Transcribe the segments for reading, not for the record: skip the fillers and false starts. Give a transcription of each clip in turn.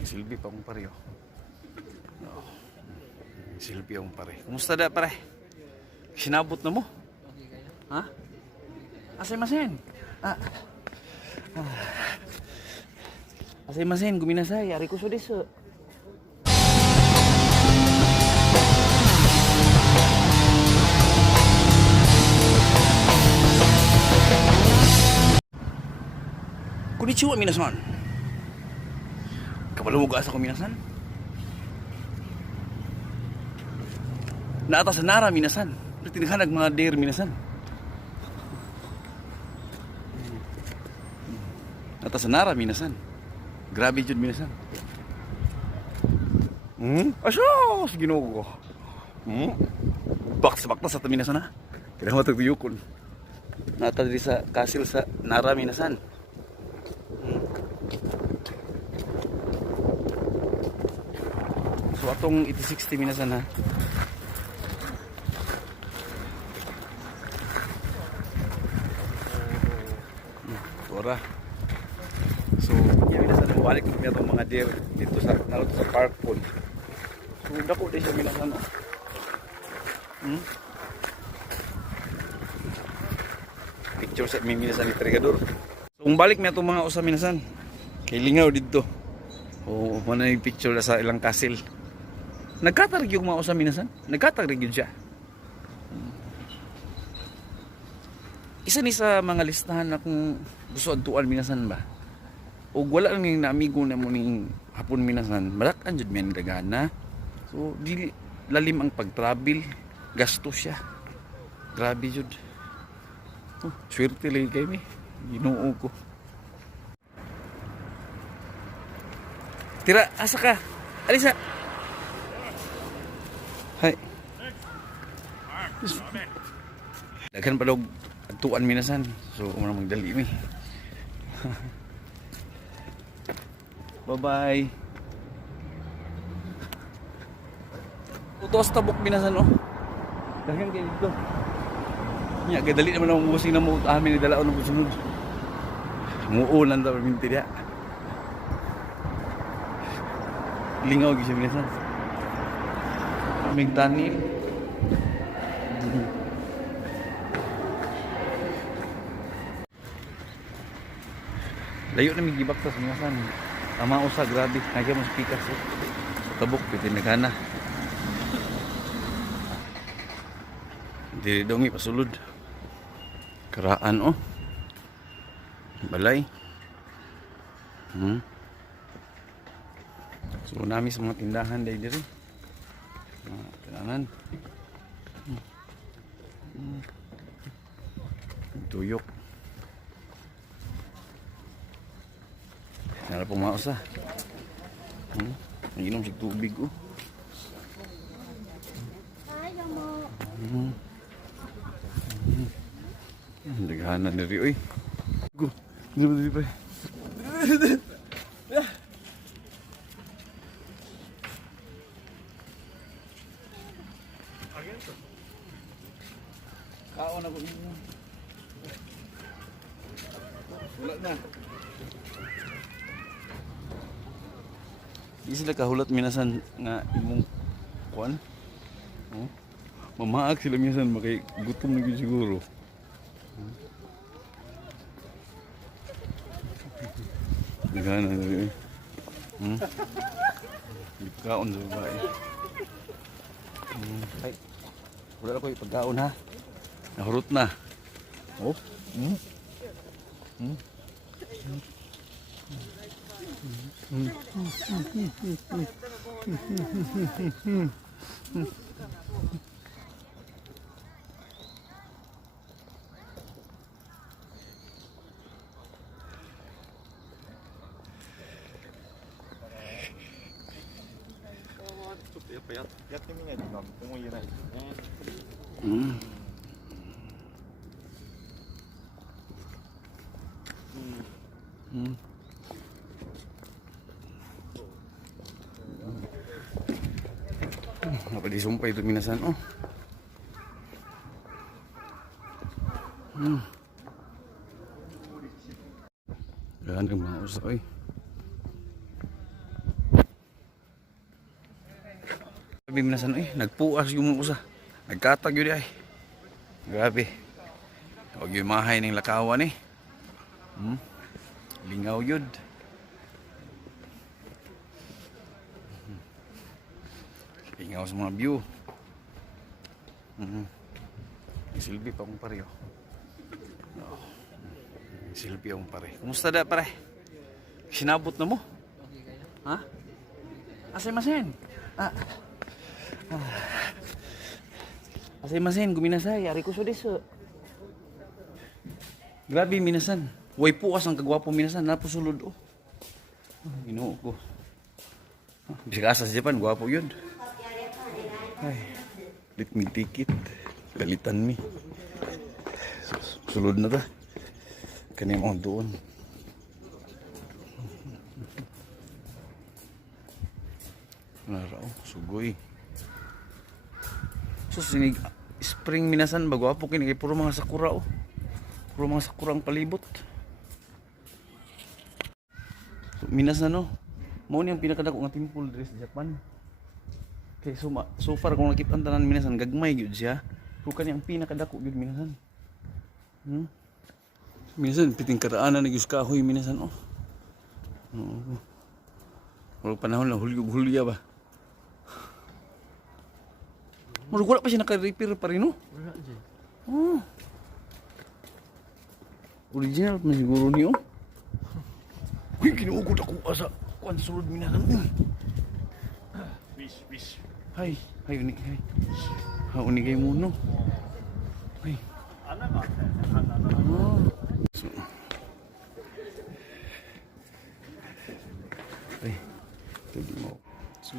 Silbi pa akong pare, oh. Oh. Silbi akong pare. Kumusta da, pare? Sinabot na mo? Ha? Asay masen? Asay masen, guminasay. Ari ko so deso. Konnichiwa, minasan. Kapalugas ako, minasan. Naata sa nara, minasan. Tinaghanag mga deer, minasan. Naata sa nara, minasan. Grabe jud, minasan. Asyos, Ginoo ko. Baks-bakta sa minasan, ha. Kailangan matutuyukon. Naata diri sa kasil sa nara, minasan. So atong 80-60 minasan, ha. Ora. So yan minasan balik kami atong mga deer dito sa park pond. So dako din siya minasan, no. Picture sa minasan ni Trigador. So balik mi atong mga usa minasan. Kay lingaw dito. O mo na yung picture sa ilang kasil. Nagkatag yung mga usa minasan. Nagkatag gyud siya. Isa ni sa mga listahan na kung gusto adtuan minasan ba. O wala lang yung amigo na mo ning hapon minasan. Malakan jud men dagana. So di lalim ang pag-travel, gasto siya. Grabe jud. Oh, swerte lagi kay mi. Ginoo ko. Tira, asa ka? Alisa. Hay. Daghan pa daw tuan minasan. So umana magdali mi. Bye-bye. Tutos tabok minasan, oh. Daghan kay dito. Nya gadali naman ang busing na mo amin ni dalaon ng sunod. Muulan daw minti dia. Lingaw gyud minasan. Mig tanim. Layo na migibak sa minasan. Tama usa grabe. Nagya mo pikas, eh. Tabok piti nagana. Diri daw mi pasulod. Karaan, oh. Balay. So nami sa mga tindahan dahil diri. Kailangan. Tuyok. Nara pong maos, ah. Naginom si tubig, oh. Daghanan diri, oy. Go. Diri pa. Kaon ako ninyo. Wala na. Di sila kahulat minasan nga imong kuan. Oh. Mamaak sila minasan makay gutom na gyud siguro. Daghanan diri. Kaon sa babae. Ay. Wala ko ipagkaon, ha. Nahurot na. Oh. Napadisumpay ito minasan, oh. Ganda mga usa, oy. Sabi minasan nagpuas yung mga usa. Nagkatag yun ay. Grabe. Huwag yung mahay ng lakawan Lingaw yun. Lingaw sa mga view. Silbi pa akong pare. Silbi akong pare. Kumusta da pare? Sinabot na mo? Ha? Asay-masen. Asay-masen, guminasay. Ari ko so deso. Grabe minasan. Way puas ang kagwapo minasan. Napusulod Ginoo ko. Bisa ka asa sa Japan, gwapo yun. Ay, lit me ticket. Galitan mi. Sulod na ta. Kani mo doon. Naraw, sugoy. So sinig spring minasan bagwapo kini kay puro mga sakura Puro mga sakura ang palibot. So, minasan mao ni ang pinakadako nga temple diri sa Japan. Kay so far kung nakita ang tanan minasan gagmay gyud siya. Pero kani ang pinakadako gyud minasan. Minasan piting karaanan na gyud kahoy minasan Wala panahon lang hulyo-hulya ba. Wala pa siya naka-repair pa rin Wala dyan. Original pa siguro niyo. Uy, kinuugod ako asa. Kuan sulod minasan. Wish. Hay unik hay. Unik kay muno. Hay. Ano ba? So, Pwede mo. So,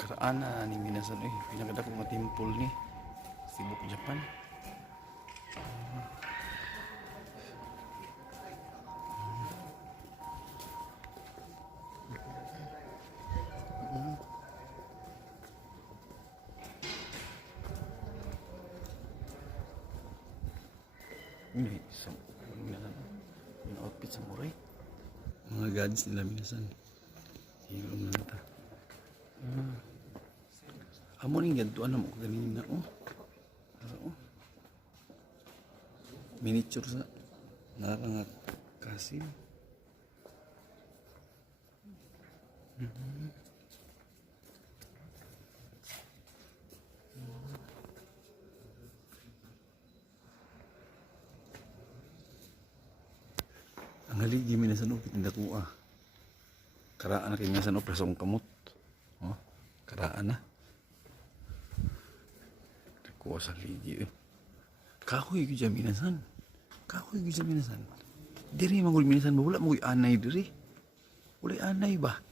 karaana ni minasan pinakadako nga temple ni Sibuk Japan. Ini minasan yung outfit samurai. Mga gods nila minasan. Hero na nata. Amo ning gantuan mo ganina miniature sa narang kasim. Ang haligi minasan tindak mo karaan na kayo minasan presong kamot. Karaan na. Kuha sa ligi Kahoy ko dyan minasan. Diri magul minasan ba? Wala magul anay diri. Wala anay ba?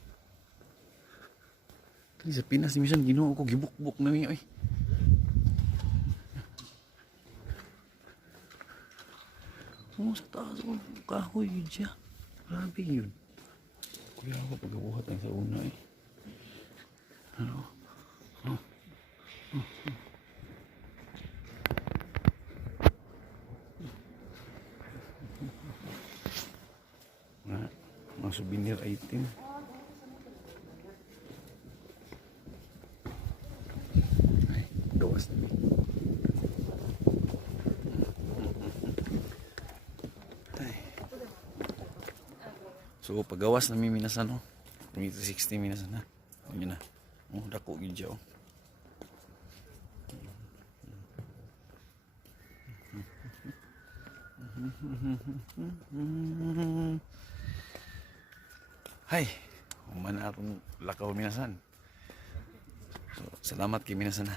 Kali sa Pinas ni minasan ginoo ko gibuk-buk na niya sa taas ko kahoy yun siya. Grabe yun. Kuya ako pagkabuhat ang sa una mga souvenir item. Ay, gawas na. So paggawas na minasan 60 minasan na. Yun na. Dako gyud siya Hay, humana akong lakaw minasan. So, salamat kay minasan